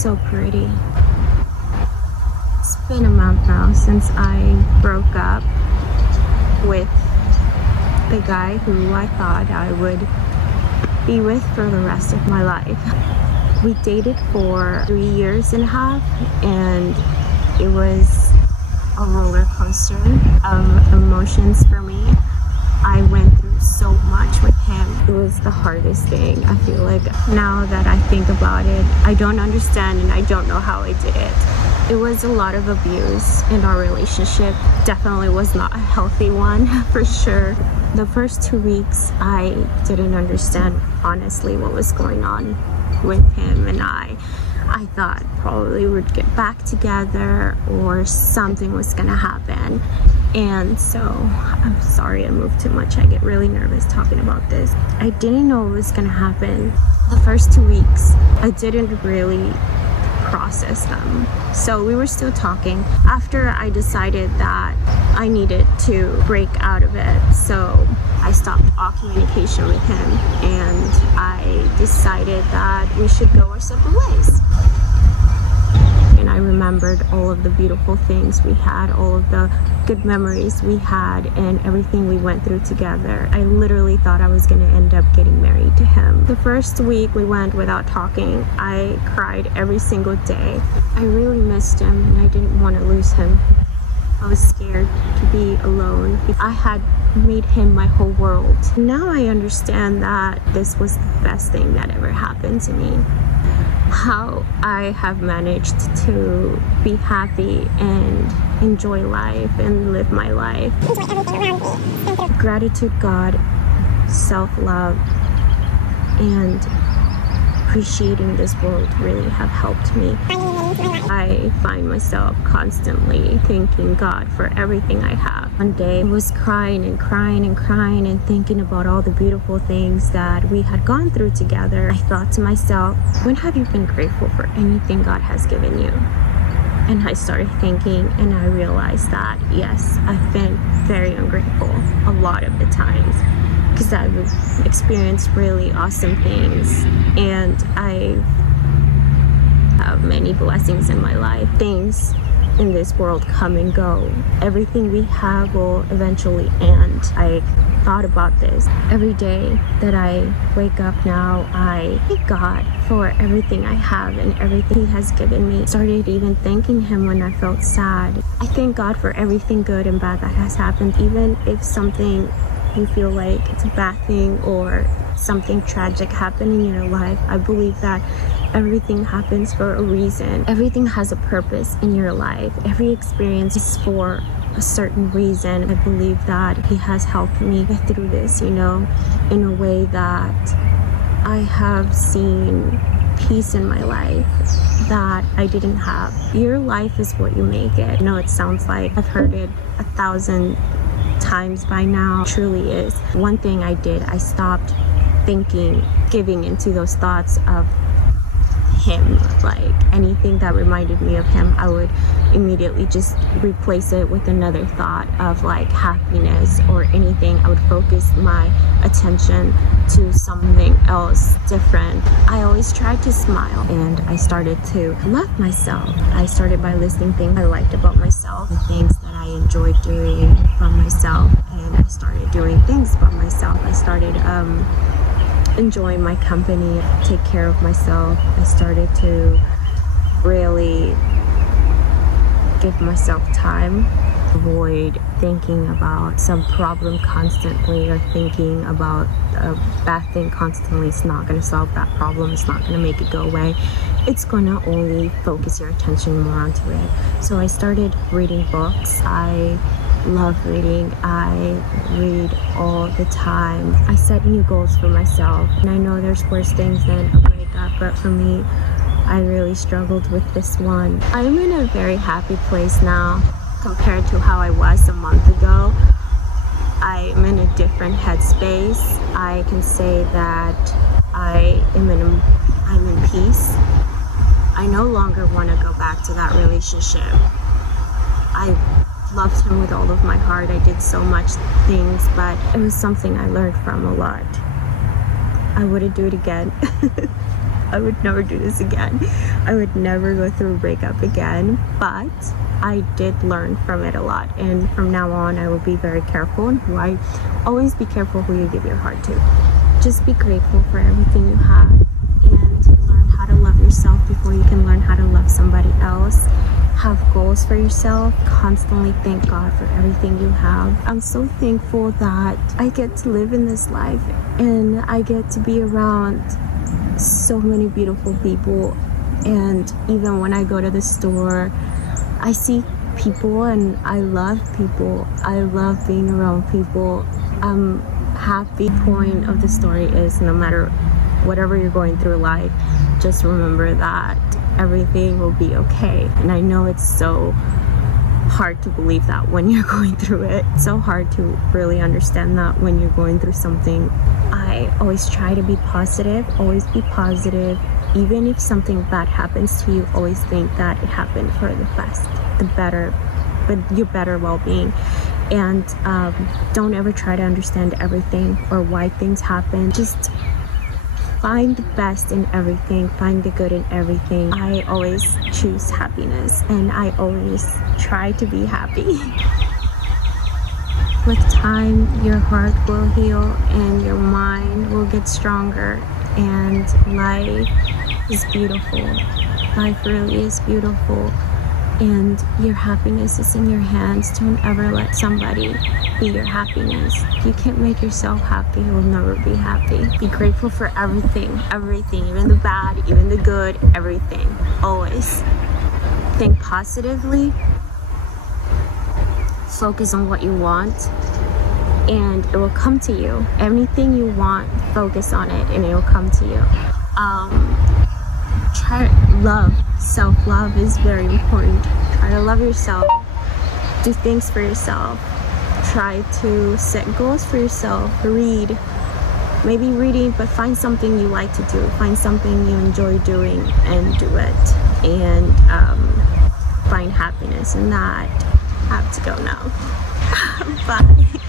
so pretty. It's been a month now since I broke up with the guy who I thought I would be with for the rest of my life. We dated for 3 years and a half, and it was a roller coaster of emotions for me. I went through so much with him. It was the hardest thing. I feel like now that I think about it, I don't understand and I don't know how I did it. It was a lot of abuse in our relationship. Definitely was not a healthy one, for sure. The first 2 weeks, I didn't understand honestly what was going on with him and I thought probably we'd get back together or something was gonna happen. And so, I'm sorry I moved too much. I get really nervous talking about this. I didn't know what was gonna happen. The first 2 weeks, I didn't really process them. So we were still talking after I decided that I needed to break out of it. So I stopped all communication with him and I decided that we should go our separate ways. And I remembered all of the beautiful things we had, all of the good memories we had, and everything we went through together. I literally thought I was going to end up getting married to him. The first week we went without talking. I cried every single day. I really missed him and I didn't want to lose him. I was scared to be alone. I had made him my whole world. Now I understand that this was the best thing that ever happened to me. How I have managed to be happy and enjoy life and live my life. Gratitude, God, self-love, and appreciating this world really have helped me. I find myself constantly thanking God for everything I have. One day I was crying and crying and crying and thinking about all the beautiful things that we had gone through together. I thought to myself, when have you been grateful for anything God has given you? And I started thinking and I realized that yes, I've been very ungrateful a lot of the times, because I've experienced really awesome things and I have many blessings in my life. Things in this world come and go. Everything we have will eventually end. I thought about this every day that I wake up now. I thank God for everything I have and everything He has given me. Started even thanking Him when I felt sad. I thank God for everything good and bad that has happened, even if something you feel like it's a bad thing or something tragic happened in your life. I believe that everything happens for a reason. Everything has a purpose in your life. Every experience is for a certain reason. I believe that He has helped me get through this, in a way that I have seen peace in my life that I didn't have. Your life is what you make it. I know it sounds like I've heard it 1,000 times by now. It truly is. One thing I did, I stopped giving into those thoughts of Him. Like anything that reminded me of Him, I would immediately just replace it with another thought of like happiness or anything. I would focus my attention to something else different. I always tried to smile and I started to love myself. I started by listing things I liked about myself, the things that I enjoyed doing for myself, and I started doing things by myself. I started enjoying my company, take care of myself. I started to really give myself time, avoid thinking about some problem constantly or thinking about a bad thing constantly. It's not going to solve that problem. It's not going to make it go away. It's going to only focus your attention more onto it. So I started reading books. I love reading. I read all the time. I set new goals for myself, and I know there's worse things than a breakup, but for me, I really struggled with this one. I'm in a very happy place now compared to how I was a month ago. I'm in a different headspace. I can say that I'm in peace. I no longer want to go back to that relationship. I loved him with all of my heart. I did so much things, but it was something I learned from a lot. I wouldn't do it again. I would never do this again. I would never go through a breakup again, but I did learn from it a lot, and from now on I will be very careful in who I always be careful who you give your heart to. Just be grateful for everything you have and learn how to love yourself before you can learn how to love somebody else. Have goals for yourself. Constantly thank God for everything you have. I'm so thankful that I get to live in this life and I get to be around so many beautiful people. And even when I go to the store, I see people and I love people. I love being around people. I'm happy. Point of the story is, no matter whatever you're going through life, just remember that everything will be okay. And I know it's so hard to believe that when you're going through it. It's so hard to really understand that when you're going through something. I always try to be positive, always be positive. Even if something bad happens to you, always think that it happened for the best, the better, but your better well-being. And don't ever try to understand everything or why things happen. Just find the best in everything, find the good in everything. I always choose happiness and I always try to be happy. With time, your heart will heal and your mind will get stronger, and life is beautiful. Life really is beautiful, and your happiness is in your hands. Don't ever let somebody be your happiness. If you can't make yourself happy, you will never be happy. Be grateful for everything, everything, even the bad, even the good, everything. Always think positively. Focus on what you want and it will come to you. Anything you want, focus on it and it will come to you. Try love. Self-love is very important. Try to love yourself. Do things for yourself. Try to set goals for yourself. Read. Maybe reading, but find something you like to do. Find something you enjoy doing and do it. And find happiness in that. I have to go now. Bye.